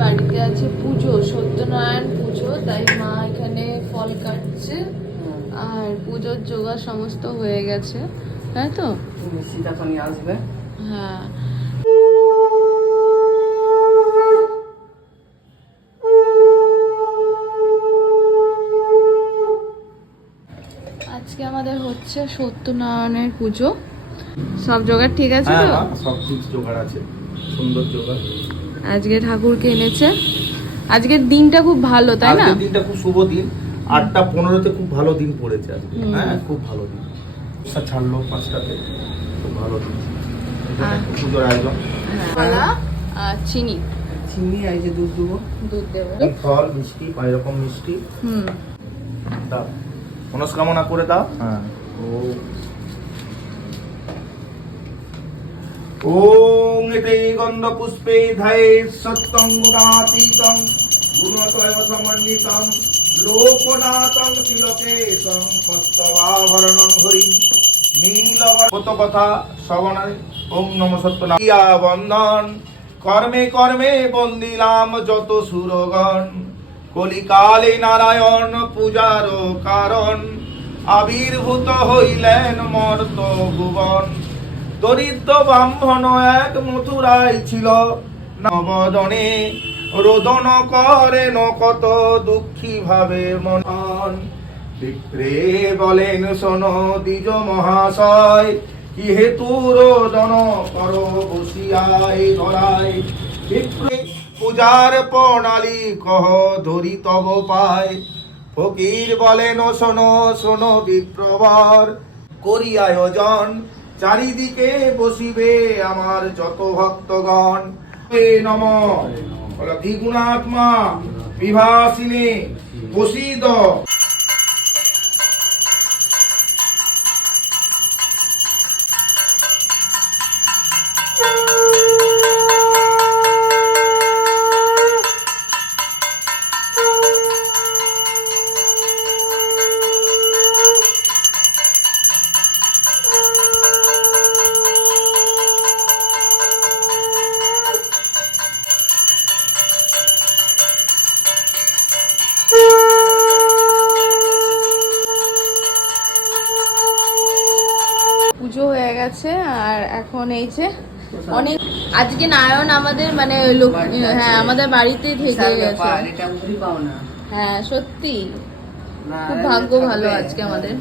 বাড়িতে আছে পুজো, সত্যনারায়ণ পুজো, তাই মা এখানে ফল কাটছে আর পুজোর জোগাড় সমস্ত হয়ে গেছে, তাই তো? মিষ্টিটা তো নিয়ে আসবে। হ্যাঁ, আজকে আমাদের হচ্ছে সত্যনারায়ণের পুজো। সব জোগাড় ঠিক আছে তো? সব কিছু জোগাড় আছে, সুন্দর জোগাড়। আজকে ঠাকুরকে এনেছে। আজকের দিনটা খুব ভালো, তাই না? আজকের দিনটা খুব শুভ দিন। 8:15-তে খুব ভালো দিন পড়েছে আজকে। হ্যাঁ, খুব ভালো দিন। ছাড়লো 5টাতে, খুব ভালো দিন। পুজোর আয়োজন। কলা আর চিনি চিনি আর এই যে দুধ দেবো। দুধ দেবো। ফল, মিষ্টি, 5 রকম মিষ্টি দাও, মনস্কামনা করে দাও। হ্যাঁ, ওম এতে গন্ধ পুষ্পে ধায়ে সত্যং গুণাতীতং গুণতয় সমন্বিতং লোকনাথং তিলকেশং কস্তবাভরণং হরি নীলবর্ত কথা শ্রবণে ওম নমঃ সত্যনারায়ণ বন্ধন কর্মে কর্মে বন্দিলাম যত সুরগণ কলিকালে নারায়ণ পূজার কারণ আবির্ভূত হইলেন মর্ত ভুবন দরিদ্র ব্রাহ্মণ এক মথুরায় ছিল নবদনে রোদন করেন কত দুঃখী ভাবে মনন বিপ্রে বলেন শোনো দ্বিজ মহাশয় কি হেতু রোদন করো বসিয়ায় ধরায় বিপ্রে পূজার প্রণালী কহ ধরি তব পায় ফকির বলেন শোনো শোনো বিপ্রবর করি আয়োজন চারিদিকে বসিবে আমার যত ভক্তগণ নম দ্বিগুণাত্মা বিভাসিনী বসিদ পুজো হয়ে গেছে আর এখন এই যে অনেক আজকে নারায়ণ আমাদের মানে হ্যাঁ আমাদের বাড়িতেই থেকে গেছে। এটা উঠি পাও না। হ্যাঁ সত্যি খুব ভাগ্য ভালো আজকে আমাদের।